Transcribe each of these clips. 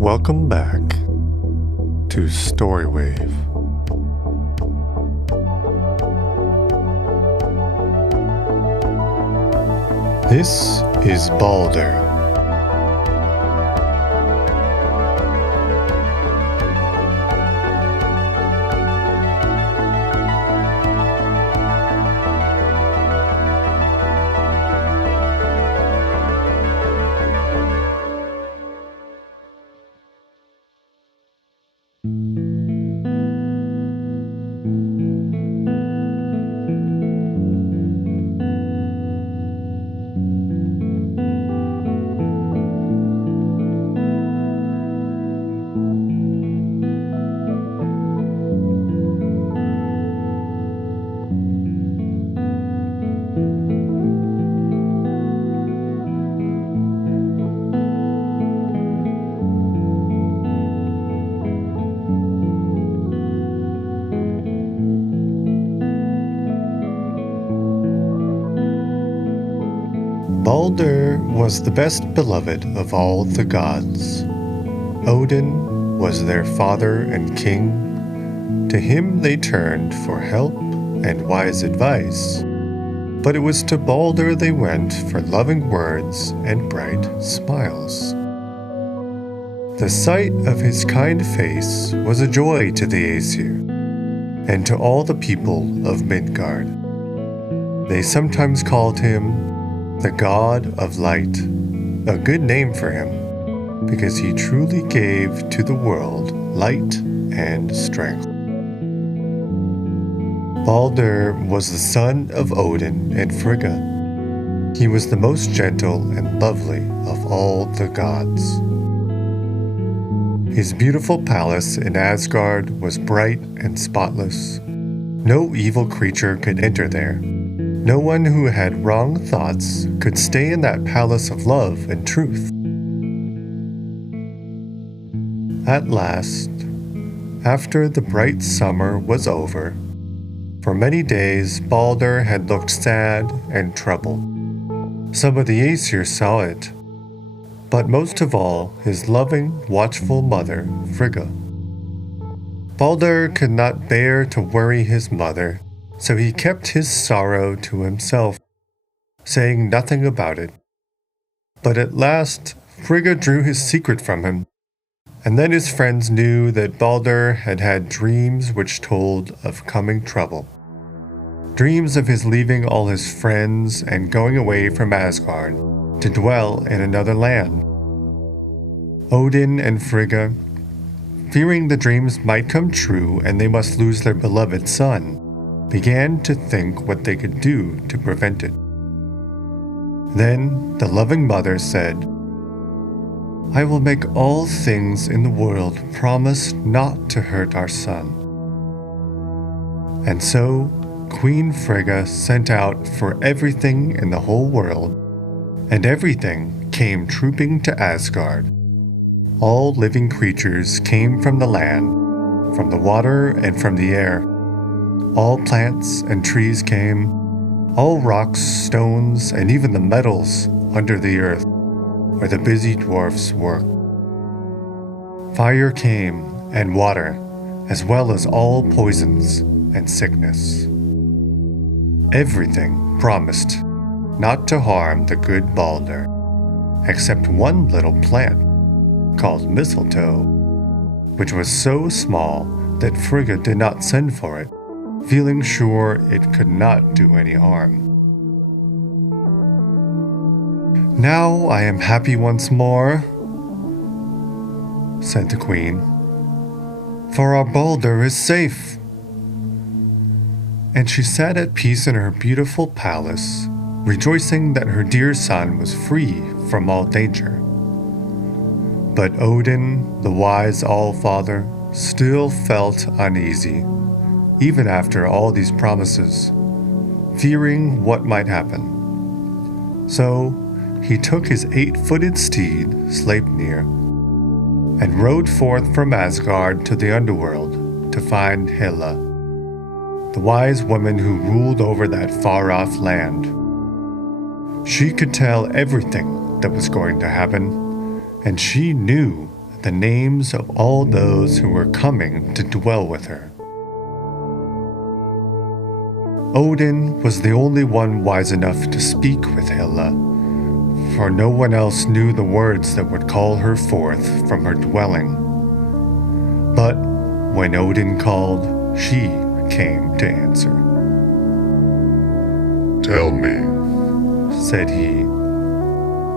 Welcome back to Storywave. This is Baldur. Baldur was the best beloved of all the gods. Odin was their father and king. To him they turned for help and wise advice. But it was to Baldur they went for loving words and bright smiles. The sight of his kind face was a joy to the Aesir and to all the people of Midgard. They sometimes called him the God of Light, a good name for him, because he truly gave to the world light and strength. Baldur was the son of Odin and Frigga. He was the most gentle and lovely of all the gods. His beautiful palace in Asgard was bright and spotless. No evil creature could enter there. No one who had wrong thoughts could stay in that palace of love and truth. At last, after the bright summer was over, for many days Baldur had looked sad and troubled. Some of the Aesir saw it, but most of all his loving, watchful mother, Frigga. Baldur could not bear to worry his mother, so he kept his sorrow to himself, saying nothing about it. But at last, Frigga drew his secret from him, and then his friends knew that Baldur had had dreams which told of coming trouble. Dreams of his leaving all his friends and going away from Asgard to dwell in another land. Odin and Frigga, fearing the dreams might come true and they must lose their beloved son, began to think what they could do to prevent it. Then the loving mother said, "I will make all things in the world promise not to hurt our son." And so Queen Frigga sent out for everything in the whole world, and everything came trooping to Asgard. All living creatures came from the land, from the water and from the air. All plants and trees came, all rocks, stones, and even the metals under the earth, where the busy dwarfs worked. Fire came, and water, as well as all poisons and sickness. Everything promised not to harm the good Baldur, except one little plant, called mistletoe, which was so small that Frigga did not send for it, feeling sure it could not do any harm. "Now I am happy once more," said the queen, "for our Baldur is safe." And she sat at peace in her beautiful palace, rejoicing that her dear son was free from all danger. But Odin, the wise All-Father, still felt uneasy, even after all these promises, fearing what might happen. So he took his 8-footed steed, Sleipnir, and rode forth from Asgard to the underworld to find Hela, the wise woman who ruled over that far-off land. She could tell everything that was going to happen, and she knew the names of all those who were coming to dwell with her. Odin was the only one wise enough to speak with Hela, for no one else knew the words that would call her forth from her dwelling. But when Odin called, she came to answer. "Tell me," said he,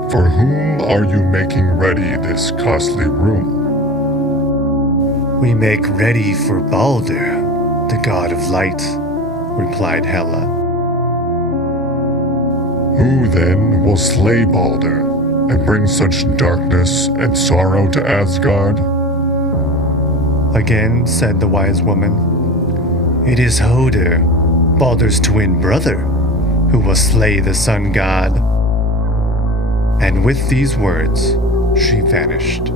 "for whom are you making ready this costly room?" "We make ready for Baldur, the god of light," replied Hela. "Who then will slay Baldur and bring such darkness and sorrow to Asgard?" Again said the wise woman, "It is Hoder, Baldur's twin brother, who will slay the sun god." And with these words, she vanished.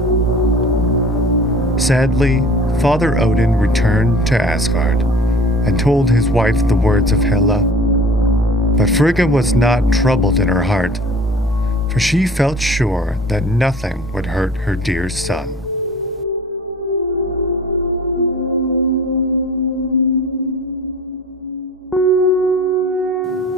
Sadly, Father Odin returned to Asgard and told his wife the words of Hela. But Frigga was not troubled in her heart, for she felt sure that nothing would hurt her dear son.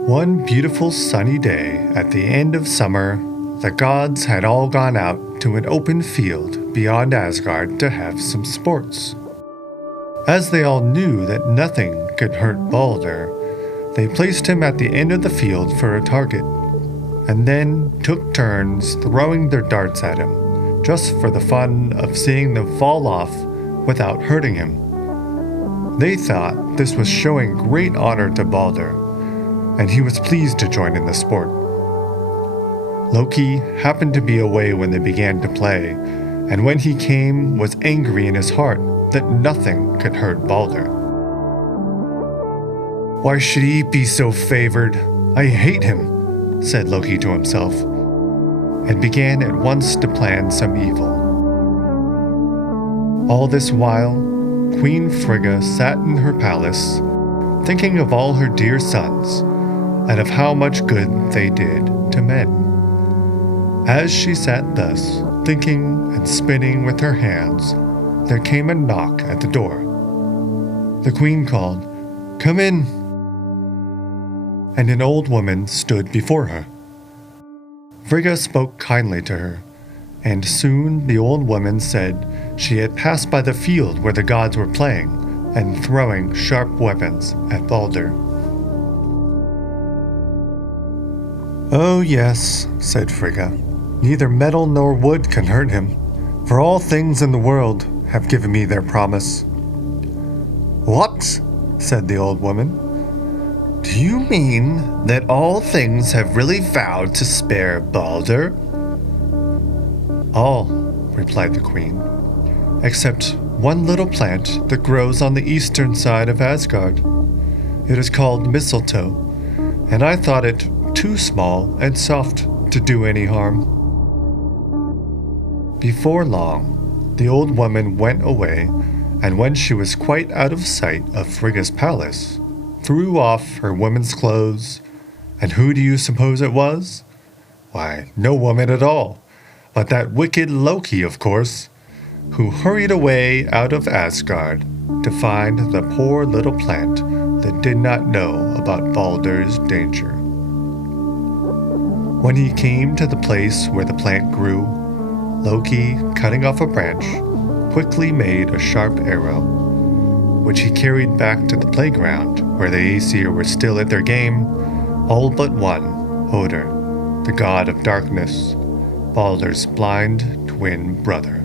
One beautiful sunny day at the end of summer, the gods had all gone out to an open field beyond Asgard to have some sports. As they all knew that nothing could hurt Baldur, they placed him at the end of the field for a target, and then took turns throwing their darts at him, just for the fun of seeing them fall off without hurting him. They thought this was showing great honor to Baldur, and he was pleased to join in the sport. Loki happened to be away when they began to play, and when he came was angry in his heart that nothing could hurt Baldur. "Why should he be so favored? I hate him," said Loki to himself, and began at once to plan some evil. All this while, Queen Frigga sat in her palace, thinking of all her dear sons, and of how much good they did to men. As she sat thus, thinking and spinning with her hands, there came a knock at the door. The queen called, "Come in!" And an old woman stood before her. Frigga spoke kindly to her, and soon the old woman said she had passed by the field where the gods were playing and throwing sharp weapons at Baldur. "Oh yes," said Frigga, "neither metal nor wood can hurt him, for all things in the world have given me their promise." "What?" said the old woman. "Do you mean that all things have really vowed to spare Baldur?" "All," replied the queen, "except one little plant that grows on the eastern side of Asgard. It is called mistletoe, and I thought it too small and soft to do any harm." Before long, the old woman went away, and when she was quite out of sight of Frigga's palace, threw off her woman's clothes, and who do you suppose it was? Why, no woman at all, but that wicked Loki, of course, who hurried away out of Asgard to find the poor little plant that did not know about Baldur's danger. When he came to the place where the plant grew, Loki, cutting off a branch, quickly made a sharp arrow, which he carried back to the playground where the Aesir were still at their game, all but one, Hoder, the god of darkness, Baldur's blind twin brother.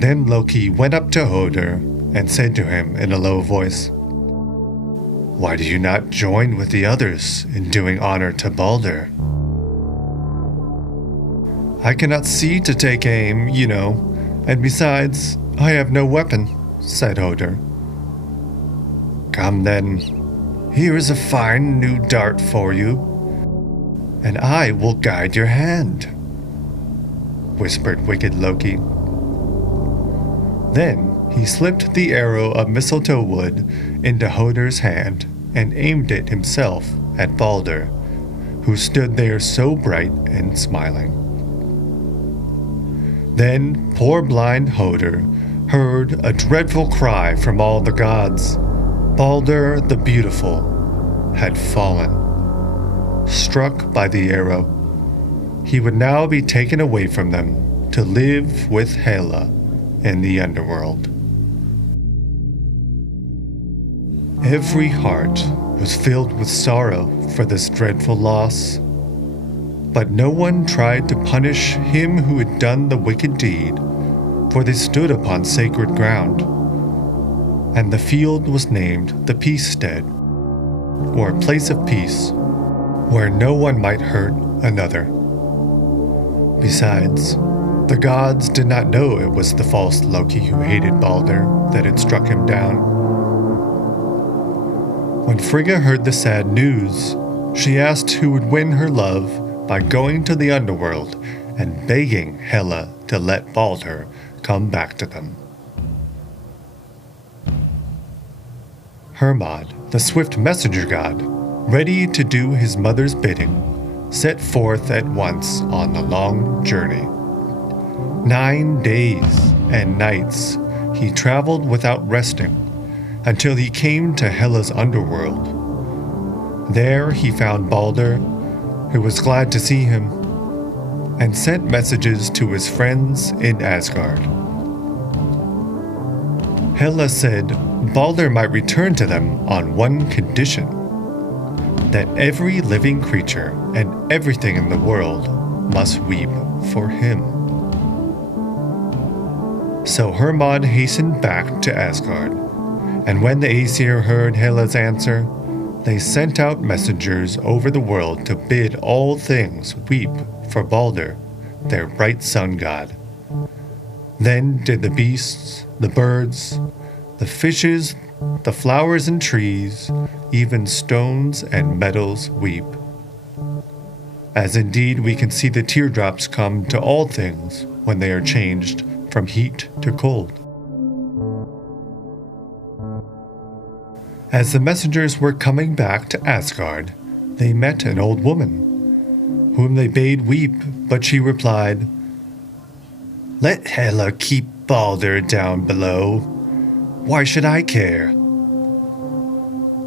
Then Loki went up to Hoder and said to him in a low voice, "Why do you not join with the others in doing honor to Baldur?" "I cannot see to take aim, you know, and besides, I have no weapon," said Hoder. "Come then, here is a fine new dart for you, and I will guide your hand," whispered wicked Loki. Then he slipped the arrow of mistletoe wood into Hoder's hand and aimed it himself at Baldur, who stood there so bright and smiling. Then poor blind Hoder heard a dreadful cry from all the gods. Baldur the Beautiful had fallen, struck by the arrow. He would now be taken away from them to live with Hela in the underworld. Every heart was filled with sorrow for this dreadful loss, but no one tried to punish him who had done the wicked deed, for they stood upon sacred ground, and the field was named the Peace Stead, or place of peace, where no one might hurt another. Besides, the gods did not know it was the false Loki who hated Baldur that had struck him down. When Frigga heard the sad news, she asked who would win her love by going to the underworld and begging Hela to let Baldur come back to them. Hermod, the swift messenger god, ready to do his mother's bidding, set forth at once on the long journey. 9 days and nights he traveled without resting until he came to Hela's underworld. There he found Baldur, who was glad to see him, and sent messages to his friends in Asgard. Hela said Baldur might return to them on one condition: that every living creature and everything in the world must weep for him. So Hermod hastened back to Asgard, and when the Aesir heard Hela's answer, they sent out messengers over the world to bid all things weep for Baldur, their bright sun god. Then did the beasts, the birds, the fishes, the flowers and trees, even stones and metals weep. As indeed we can see the teardrops come to all things when they are changed from heat to cold. As the messengers were coming back to Asgard, they met an old woman, whom they bade weep, but she replied, "Let Hela keep Baldur down below. Why should I care?"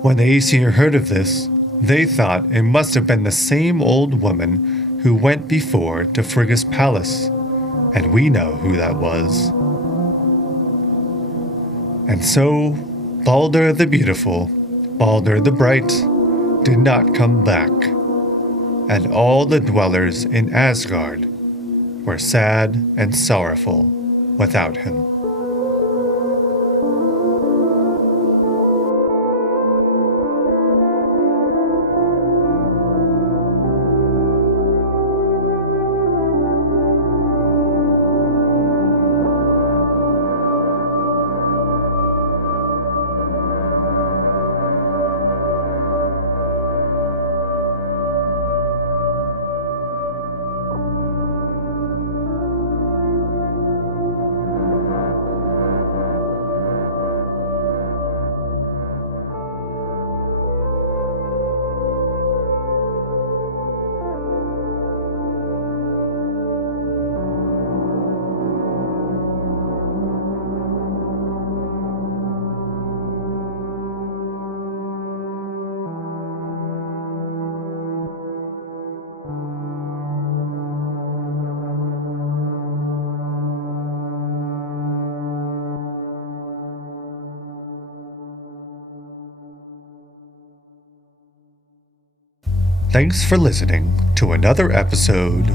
When the Aesir heard of this, they thought it must have been the same old woman who went before to Frigga's palace, and we know who that was. And so Baldur the Beautiful, Baldur the Bright, did not come back, and all the dwellers in Asgard were sad and sorrowful without him. Thanks for listening to another episode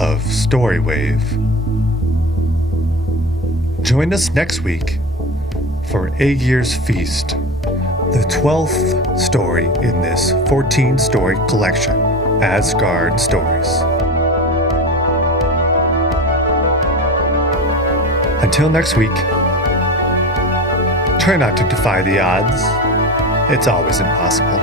of Storywave. Join us next week for Aegir's Feast, the 12th story in this 14-story collection, Asgard Stories. Until next week, try not to defy the odds. It's always impossible.